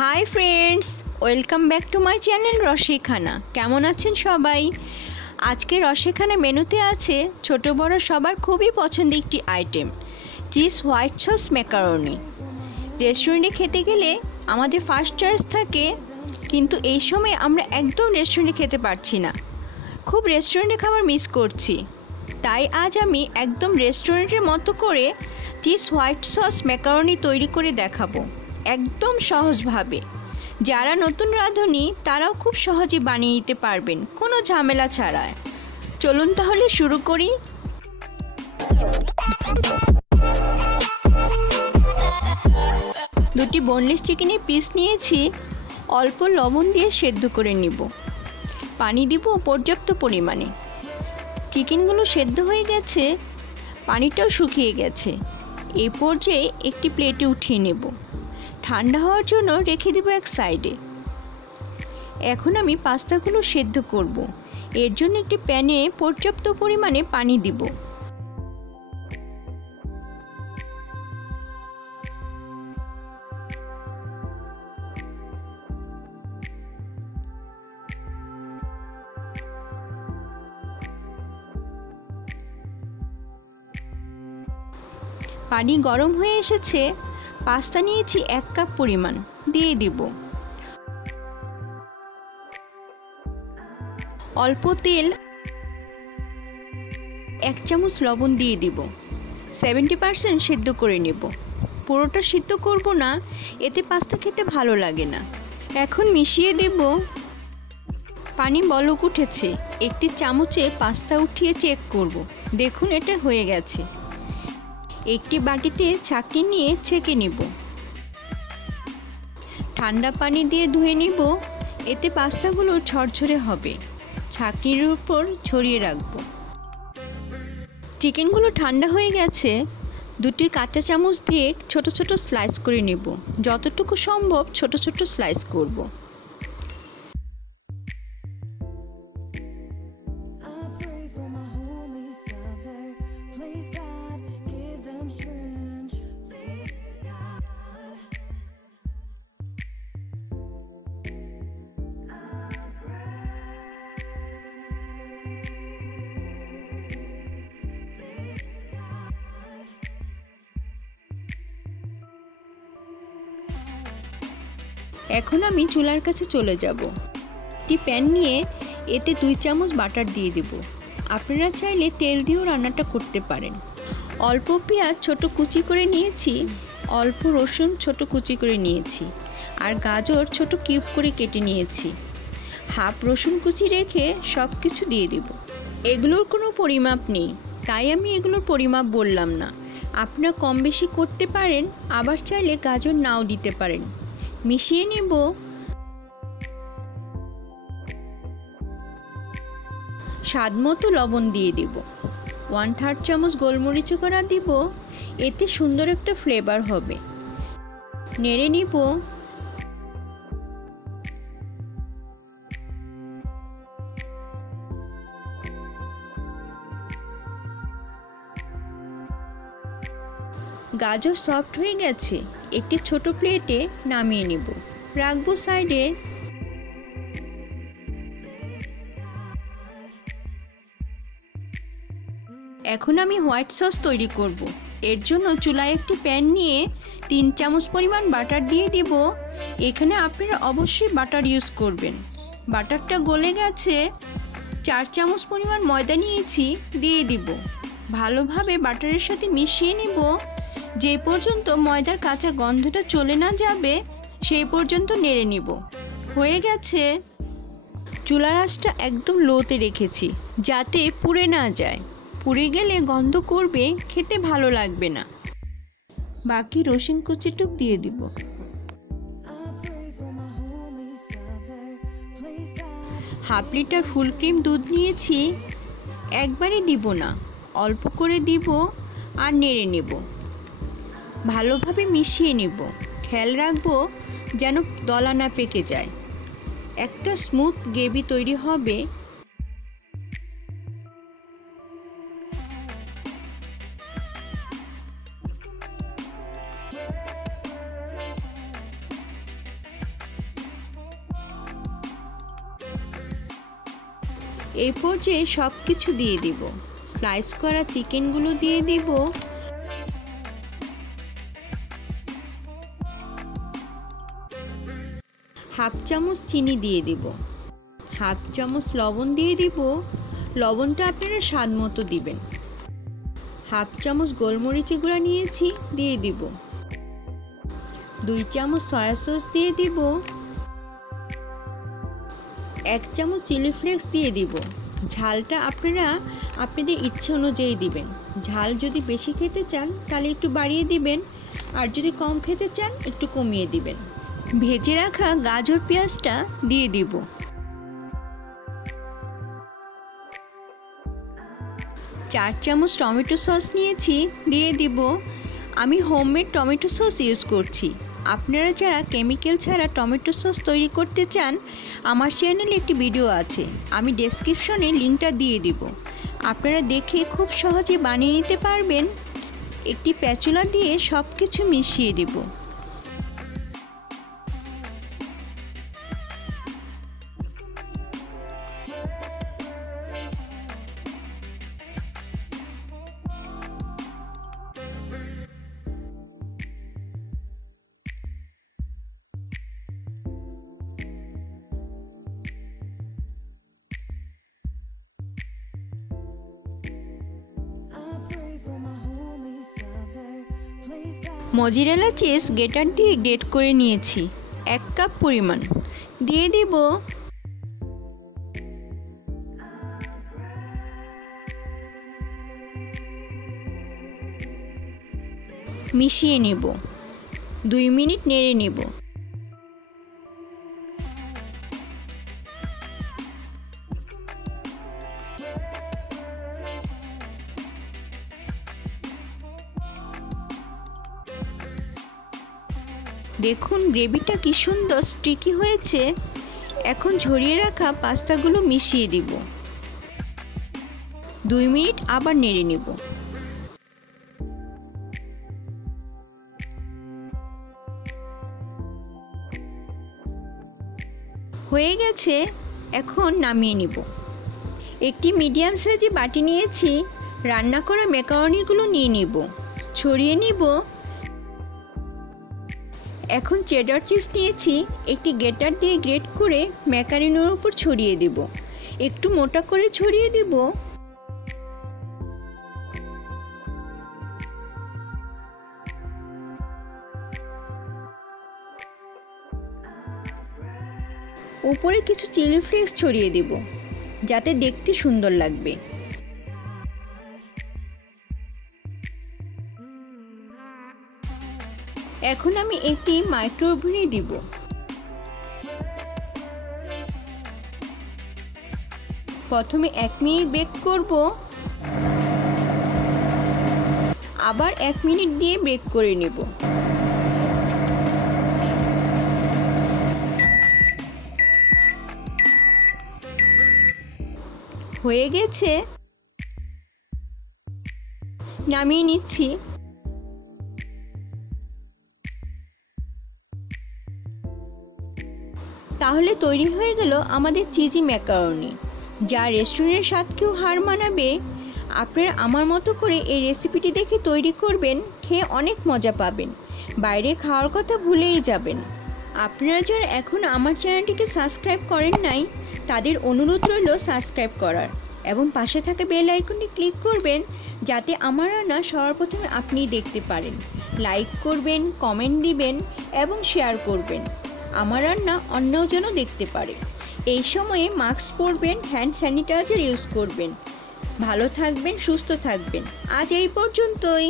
High friends, welcome back to my channel রসেখানা। কেমন আছেন সবাই? আজকে রসেখানা মেনুতে আছে ছোট বড় সবার খুবই পছন্দের একটি item, cheese white sauce macaroni. রেস্টুরেন্টে খেতে গেলে আমাদের ফার্স্ট চয়েস থাকে, কিন্তু এই সময় আমরা একদম রেস্টুরেন্টে খেতে পারছি না, খুব রেস্টুরেন্টে খাবার মিস করছি। তাই আজ আমি একদম রেস্টুরেন্টের মতো করে চিজ হোয়াইট সস ম্যাকারনি তৈরি করে দেখাবো, একদম সহজভাবে। যারা নতুন রাঁধুনি তারাও খুব সহজে বানিয়ে নিতে পারবেন, কোনো ঝামেলা ছাড়াই। চলুন তাহলে শুরু করি। দুটি বোনলেস চিকেনের পিস নিয়েছি, অল্প লবণ দিয়ে সেদ্ধ করে নিব। পানি দিব পর্যাপ্ত পরিমাণে। চিকেনগুলো সেদ্ধ হয়ে গেছে, পানিটাও শুকিয়ে গেছে। এই পর্যায়ে একটি প্লেটে উঠিয়ে নেব, ঠান্ডা হওয়ার জন্য রেখে দেব এক সাইডে। এখন আমি পাস্তাগুলো সেদ্ধ করব। এর জন্য একটি প্যানে পর্যাপ্ত পরিমাণে পানি দিব। পানি গরম হয়ে এসেছে, পাস্তা নিয়েছি 1 কাপ পরিমাণ, দিয়ে দিব। অল্প তেল, 1 চামচ লবণ দিয়ে দিব। 70% সিদ্ধ করে নেব, পুরোটা সিদ্ধ করব না, এতে পাস্তা খেতে ভালো লাগে না। এখন মিশিয়ে দেব। পানি বলক উঠেছে, একটি চামচে পাস্তা উঠিয়ে চেক করব। দেখুন এটা হয়ে গেছে। একটি বাটিতে ছাঁকনি নিয়ে ছেঁকে নিব। ঠান্ডা পানি দিয়ে ধুয়ে নিব, এতে পাস্তাগুলো ঝরঝরে হবে। ছাঁকনির উপর ছড়িয়ে রাখব। চিকেনগুলো ঠান্ডা হয়ে গেছে, দুটি কাঁচা চামচ দিয়ে ছোট ছোট স্লাইস করে নেব। যতটুকু সম্ভব ছোট ছোট স্লাইস করব। এখন আমি চুলার কাছে চলে যাব। একটি প্যান নিয়ে এতে 2 চামচ বাটার দিয়ে দেব। আপনারা চাইলে তেল দিয়েও রান্নাটা করতে পারেন। অল্প পেঁয়াজ ছোট কুচি করে নিয়েছি, অল্প রসুন ছোট কুচি করে নিয়েছি, আর গাজর ছোট কিউব করে কেটে নিয়েছি। হাফ রসুন কুচি রেখে সব কিছু দিয়ে দেব। এগুলোর কোনো পরিমাপ নেই, তাই আমি এগুলোর পরিমাপ বললাম না। আপনারা কম বেশি করতে পারেন, আবার চাইলে গাজর নাও দিতে পারেন। মিশিয়ে নেব। স্বাদ মতো লবণ দিয়ে দেব। 1/3 চামচ গোলমরিচ গুঁড়া দিব, এতে সুন্দর একটা ফ্লেভার হবে। নেড়ে নিব। গাজর সফট হয়ে গেছে, একটি ছোট প্লেটে নামিয়ে নেব, রাখবো সাইডে। এখন আমি হোয়াইট সস তৈরি করব। এর জন্য চুলায় একটি প্যান নিয়ে 3 চামচ পরিমাণ বাটার দিয়ে দিব। এখানে আপনারা অবশ্যই বাটার ইউজ করবেন। বাটারটা গলে গেছে, 4 চামচ পরিমাণ ময়দা নিয়েছি, দিয়ে দিব। ভালোভাবে বাটারের সাথে মিশিয়ে নেব। যে পর্যন্ত ময়দার কাঁচা গন্ধটা চলে না যাবে সেই পর্যন্ত নেড়ে নিব। হয়ে গেছে। চুলার আঁচটা একদম লোতে রেখেছি, যাতে পুড়ে না যায়। পুড়ে গেলে গন্ধ করবে, খেতে ভালো লাগবে না। বাকি রসুন কুচিটুক দিয়ে দিব। হাফ লিটার ফুল ক্রিম দুধ নিয়েছি, একবারে দিব না, অল্প করে দিব আর নেড়ে নেব। ভালোভাবে মিশিয়ে নেব। খেয়াল রাখবো যেন দলা না পেকে যায়। একটা স্মুথ গ্রেভি তৈরি হবে। এই পর্যায়ে সব কিছু দিয়ে দিব। স্লাইস করা চিকেনগুলো দিয়ে দিব, হাফ চামচ চিনি দিয়ে দিব, হাফ চামচ লবণ দিয়ে দিব, লবণটা আপনারা স্বাদ মতো দিবেন। হাফ চামচ গোলমরিচের গুঁড়া নিয়েছি, দিয়ে দিব। 2 চামচ সয়া সস দিয়ে দিব, 1 চামচ চিলি ফ্লেক্স দিয়ে দিব। ঝালটা আপনারা আপনাদের ইচ্ছে অনুযায়ী দিবেন। ঝাল যদি বেশি খেতে চান তাহলে একটু বাড়িয়ে দিবেন, আর যদি কম খেতে চান একটু কমিয়ে দিবেন। ভেজে রাখা গাজর পেঁয়াজটা দিয়ে দিব। চার চামচ টমেটো সস নিয়েছি, দিয়ে দিব। আমি হোমমেড টমেটো সস ইউজ করছি। আপনারা যারা কেমিক্যাল ছাড়া টমেটো সস তৈরি করতে চান, আমার চ্যানেলে একটি ভিডিও আছে, আমি ডেসক্রিপশনে লিঙ্কটা দিয়ে দিব। আপনারা দেখে খুব সহজে বানিয়ে নিতে পারবেন। একটি প্যাচুলা দিয়ে সব কিছু মিশিয়ে দেব। মজিরেলা চিজ গ্রেটার দিয়ে গ্রেট করে নিয়েছি, 1 কাপ পরিমাণ দিয়ে দিব। মিশিয়ে নেব, 2 মিনিট নেড়ে নেব। দেখুন গ্রেভিটা কি সুন্দর স্টিকি হয়েছে। এখন ঝরিয়ে রাখা পাস্তাগুলো মিশিয়ে দিব। 2 মিনিট আবার নেড়ে নেব। হয়ে গেছে, এখন নামিয়ে নিব। একটি মিডিয়াম সাইজে বাটি নিয়েছি, রান্না করা ম্যাকারনিগুলো নিয়ে নিব, ছড়িয়ে নিব। এখন চেডার চিজ নিয়েছি, একটি গ্রেটার দিয়ে গ্রেট করে ম্যাকারনির উপর ছড়িয়ে দেব। একটু মোটা করে ছড়িয়ে দেব। উপরে কিছু চিলি ফ্লেক্স ছড়িয়ে দেব, যাতে দেখতে সুন্দর লাগবে। এখন আমি একটি মাইক্রোওভেনে দিব। প্রথমে 1 মিনিট বেক করব, আবার 1 মিনিট দিয়ে বেক করে নেব। হয়ে গেছে, নামিয়ে নিচ্ছি। তাহলে তৈরি হয়ে গেল আমাদের চিজি ম্যাকারনি, যা রেস্টুরেন্টের স্বাদকেও হার মানাবে। আপনারা আমার মতো করে এই রেসিপিটি দেখে তৈরি করবেন, খেয়ে অনেক মজা পাবেন, বাইরে খাওয়ার কথা ভুলেই যাবেন। আপনারা যারা এখনও আমার চ্যানেলটিকে সাবস্ক্রাইব করেন নাই, তাদের অনুরোধ রইল সাবস্ক্রাইব করার এবং পাশে থাকা বেল আইকনটি ক্লিক করবেন, যাতে আমার রান্না সবার প্রথমে আপনি দেখতে পারেন। লাইক করবেন, কমেন্ট দিবেন এবং শেয়ার করবেন, আমার রান্না অন্যও যেন দেখতে পারে। এই সময়ে মাস্ক পরবেন, হ্যান্ড স্যানিটাইজার ইউজ করবেন। ভালো থাকবেন, সুস্থ থাকবেন। আজ এই পর্যন্তই।